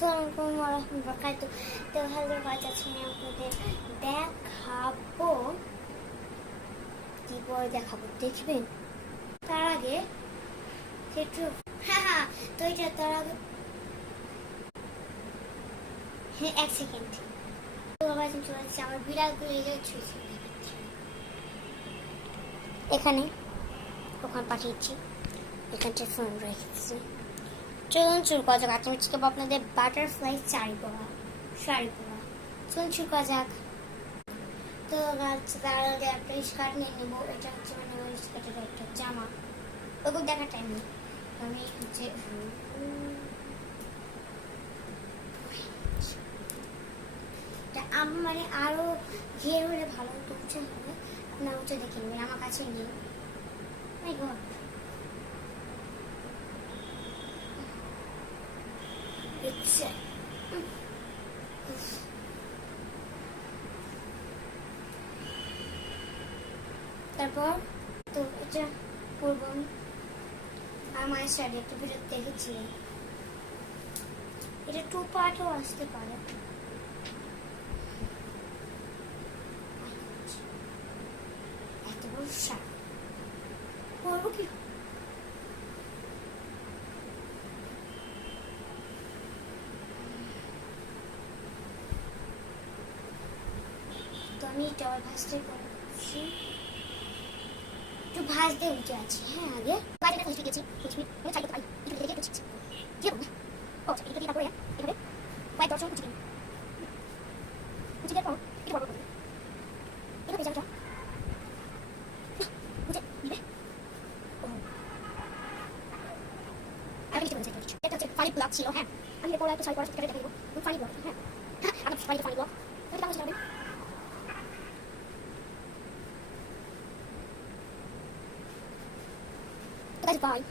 আসসালামু আলাইকুম ওয়া রাহমাতুল্লাহি ওয়া বারাকাতুহু। তো হ্যালো গাইস, আজকে আমি আপনাদের দেখাবো কি বই দেখাবো, দেখবেন। তার আগে একটু তো এটা তার আগে হ্যাঁ, এক সেকেন্ড। তো গাইস, আমি চলে যাচ্ছি আমার বিড়ালগুলো এই যে ছুঁয়েছে এখানে ওখানে পাঠিয়েছি, এখানটা ফোন রেখেছি। চলুন শুরু করা যাক। আমি শিখাবো আপনাদের বাটারফ্লাই শাড়ি পরা। চলুন শুরু করা যাক। তো তার আগে একটা স্কার্ট নিয়ে নেবো। এটা হচ্ছে মানে ওই স্কার্টের একটা জামা, ওগুলো দেখার টাইম নেই। আমি হচ্ছে মানে আরো ঘের হলে ভালো হতো, উঁচু হবে না, উঁচু দেখে নেবেন। আমার কাছে নেই। মাই গড, তারপর তো এটা করবো। আর মায়ের শাড়ি একটু ভিডিও দেখেছিলেন, এটা 2 পার্টও আসতে পারে। এত বড় শাড়ি করবো কি? তো আমি এটা ভাজতে করছি, একটু ভাজতে উঠে আছি। হ্যাঁ, আগে বাজারে খুঁজে গেছি, আমি চাই করতে পারি একটু দেখে একটু শিখছি কি করব। ও আচ্ছা, এটা দিয়ে তারপরে এভাবে কয়েক দর্শন কুচি দিন, কুচি দেওয়ার পর একটু বড় করে দিন। এভাবে যাও বুঝে দিবে। ও আমি কিছু বলতে চাইছি, এটা হচ্ছে ফানি ব্লক ছিল। হ্যাঁ, আমি পরে একটা শাড়ি পরা শিখতে দেখাবো ফানি ব্লক। হ্যাঁ আমি ফানি ব্লক এটা কাজ করবে। Bye.